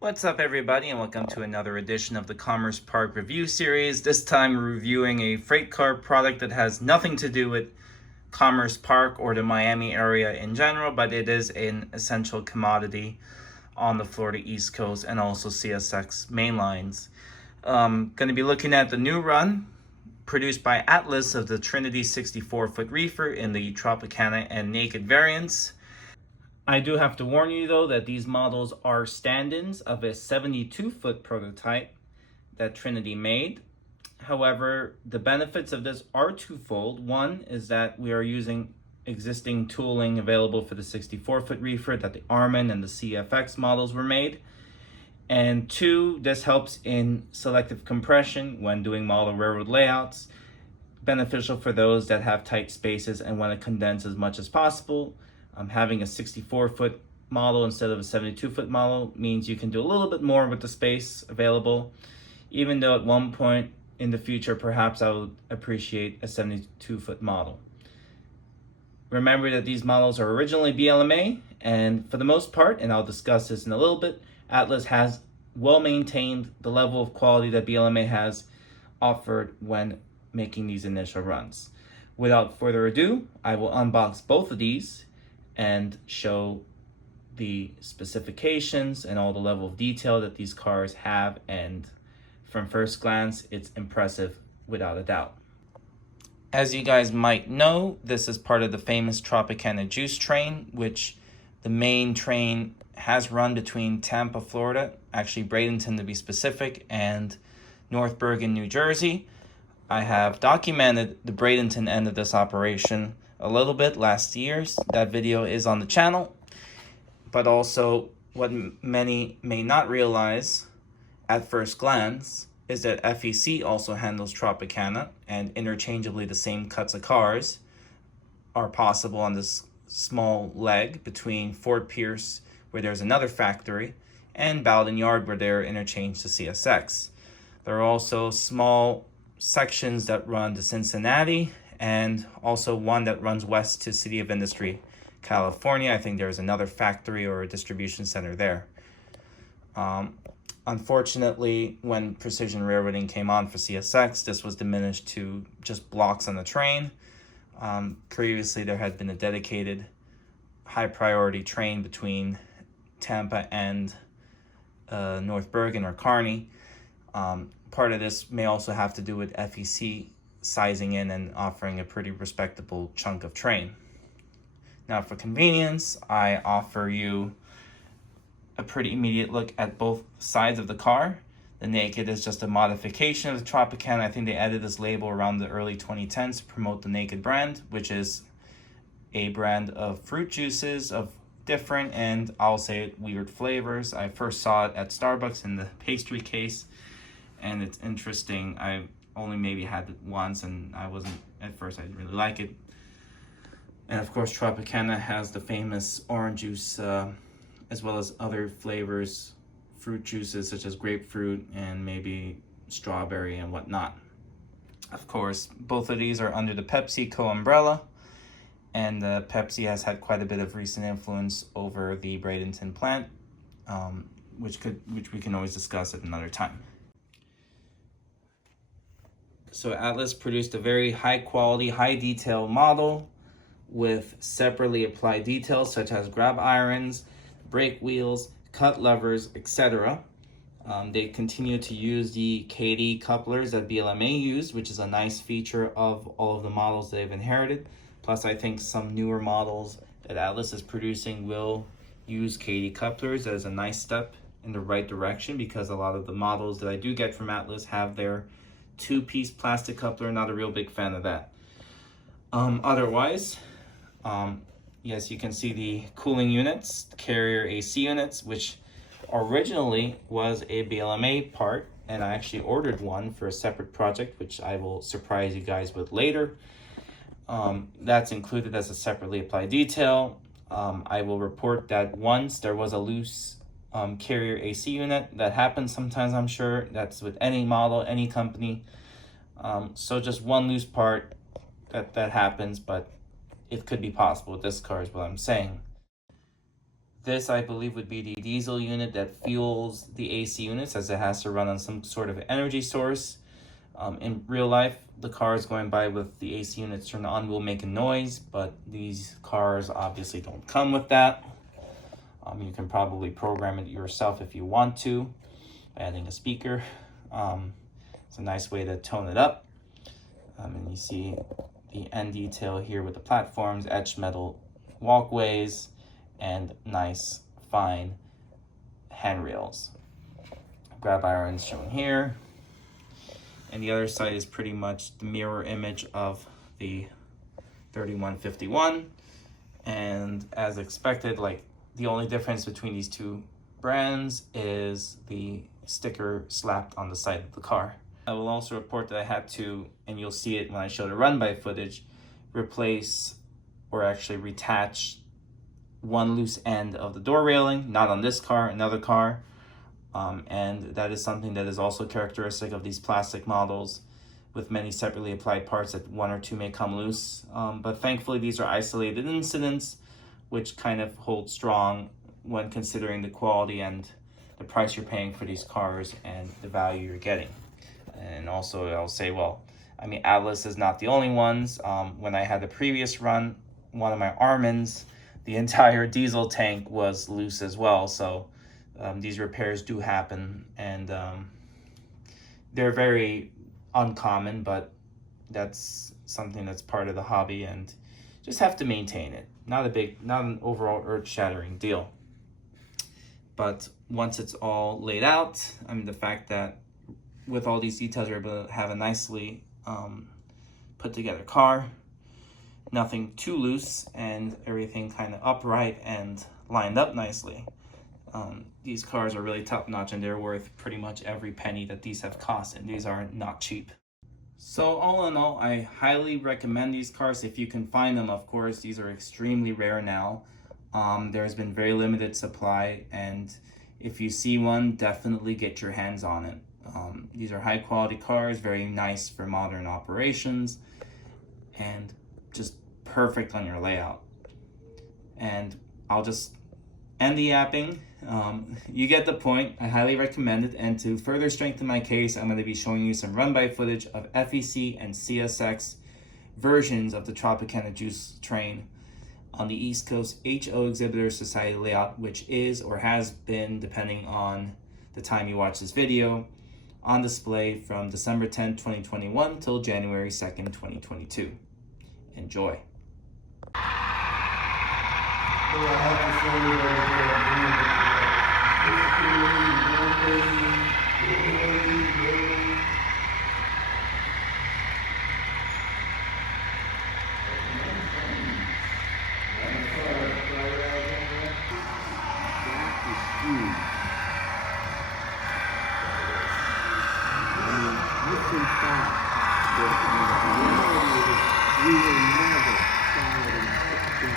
What's up, everybody, and welcome to another edition of the Commerce Park Review Series. This time we're reviewing a freight car product that has nothing to do with Commerce Park or the Miami area in general, but it is an essential commodity on the Florida East Coast and also CSX main lines. Going to be looking at the new run produced by Atlas of the Trinity 64-foot reefer in the Tropicana and Naked variants. I do have to warn you though that these models are stand-ins of a 72-foot prototype that Trinity made. However, the benefits of this are twofold. One is that we are using existing tooling available for the 64-foot reefer that the Armin and the CFX models were made. And two, this helps in selective compression when doing model railroad layouts, beneficial for those that have tight spaces and want to condense as much as possible. Having a 64-foot model instead of a 72-foot model means you can do a little bit more with the space available, even though at one point in the future, perhaps I would appreciate a 72-foot model. Remember that these models are originally BLMA, and for the most part, and I'll discuss this in a little bit, Atlas has well maintained the level of quality that BLMA has offered when making these initial runs. Without further ado, I will unbox both of these and show the specifications and all the level of detail that these cars have, and from first glance, it's impressive without a doubt. As you guys might know, this is part of the famous Tropicana and Juice train, which the main train has run between Tampa, Florida, actually Bradenton to be specific, and North Bergen, New Jersey. I have documented the Bradenton end of this operation a little bit last year. That video is on the channel. But also, what many may not realize at first glance is that FEC also handles Tropicana, and interchangeably the same cuts of cars are possible on this small leg between Fort Pierce, where there's another factory, and Bowden Yard, where they're interchanged to CSX. There are also small sections that run to Cincinnati, and also one that runs west to City of Industry, California. I think there's another factory or a distribution center there. Unfortunately, when precision railroading came on for CSX, this was diminished to just blocks on the train. Previously, there had been a dedicated high priority train between Tampa and North Bergen or Kearney. Part of this may also have to do with FEC sizing in and offering a pretty respectable chunk of train. Now, for convenience, I offer you a pretty immediate look at both sides of the car. The Naked is just a modification of the Tropicana. I think they added this label around the early 2010s to promote the Naked brand, which is a brand of fruit juices of different and I'll say weird flavors. I first saw it at Starbucks in the pastry case, and it's interesting. I only maybe had it once, and I didn't really like it. And of course, Tropicana has the famous orange juice, as well as other flavors, fruit juices such as grapefruit and maybe strawberry and whatnot. Of course, both of these are under the PepsiCo umbrella, and Pepsi has had quite a bit of recent influence over the Bradenton plant, which we can always discuss at another time. So Atlas produced a very high quality, high detail model with separately applied details such as grab irons, brake wheels, cut levers, etc. They continue to use the KD couplers that BLMA used, which is a nice feature of all of the models they've inherited. Plus, I think some newer models that Atlas is producing will use KD couplers as a nice step in the right direction, because a lot of the models that I do get from Atlas have their two-piece plastic coupler. Not a real big fan of that. Otherwise, yes, you can see the cooling units, carrier AC units, which originally was a BLMA part, and I actually ordered one for a separate project, which I will surprise you guys with later. That's included as a separately applied detail. I will report that once there was a loose carrier AC unit. That happens sometimes, I'm sure. That's with any model, any company. So just one loose part that happens, but it could be possible with this car is what I'm saying. This, I believe, would be the diesel unit that fuels the AC units, as it has to run on some sort of energy source. In real life, the cars going by with the AC units turned on will make a noise, but these cars obviously don't come with that. You can probably program it yourself if you want to, adding a speaker. It's a nice way to tone it up. And you see the end detail here with the platforms, etched metal walkways, and nice fine handrails. Grab irons shown here. And the other side is pretty much the mirror image of the 3151. And as expected, like, the only difference between these two brands is the sticker slapped on the side of the car. I will also report that I had to, and you'll see it when I show the run-by footage, replace or actually retach one loose end of the door railing, not on this car, another car. And that is something that is also characteristic of these plastic models, with many separately applied parts that one or two may come loose. But thankfully, these are isolated incidents, which kind of hold strong when considering the quality and the price you're paying for these cars and the value you're getting. And also, I'll say, well, I mean, Atlas is not the only ones. When I had the previous run, one of my Armins, the entire diesel tank was loose as well. So these repairs do happen, and they're very uncommon, but that's something that's part of the hobby, and just have to maintain it. Not an overall earth-shattering deal. But once it's all laid out, I mean, the fact that with all these details, we're able to have a nicely put together car, nothing too loose, and everything kind of upright and lined up nicely. These cars are really top notch, and they're worth pretty much every penny that these have cost, and these are not cheap. So all in all, I highly recommend these cars if you can find them. Of course, these are extremely rare now. There's been very limited supply, and if you see one, definitely get your hands on it. These are high quality cars, very nice for modern operations, and just perfect on your layout. And I'll just end the yapping. You get the point. I highly recommend it. And to further strengthen my case, I'm going to be showing you some run-by footage of FEC and CSX versions of the Tropicana and Juice train on the East Coast HO Exhibitor Society layout, which is or has been, depending on the time you watch this video, on display from December 10, 2021 till January 2nd, 2022. Enjoy.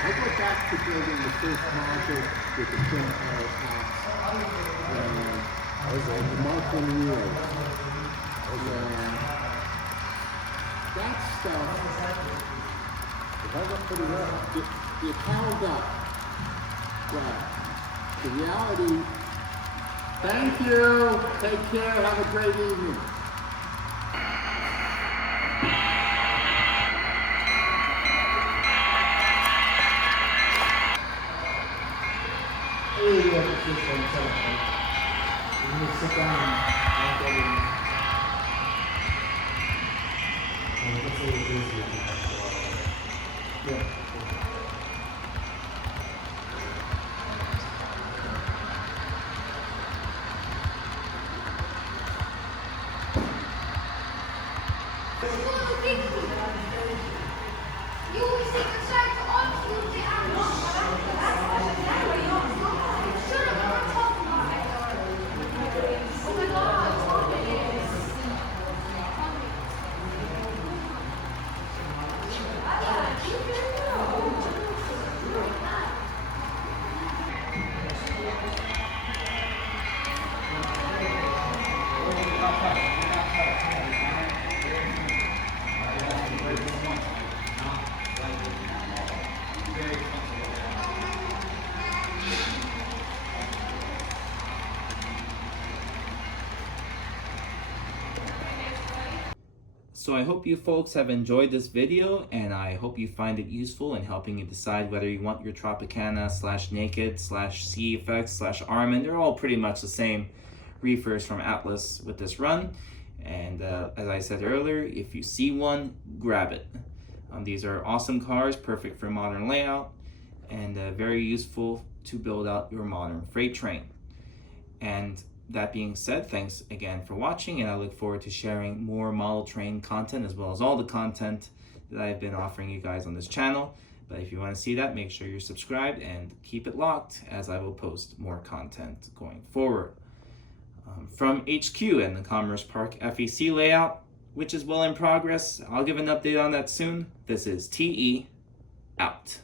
I go back to building the first module with the campfire house. The Martin wheels. That stuff, it held up pretty well. It held up. But the reality, thank you. Take care. Have a great evening. Sit down and get in. That's a little busy. Yeah. So I hope you folks have enjoyed this video, and I hope you find it useful in helping you decide whether you want your Tropicana / Naked / CFX / Armin. They're all pretty much the same reefers from Atlas with this run. And as I said earlier, if you see one, grab it. These are awesome cars, perfect for modern layout, and very useful to build out your modern freight train. And that being said, thanks again for watching, and I look forward to sharing more model train content as well as all the content that I've been offering you guys on this channel. But if you want to see that, make sure you're subscribed and keep it locked, as I will post more content going forward. From HQ and the Commerce Park FEC layout, which is well in progress, I'll give an update on that soon. This is TE out.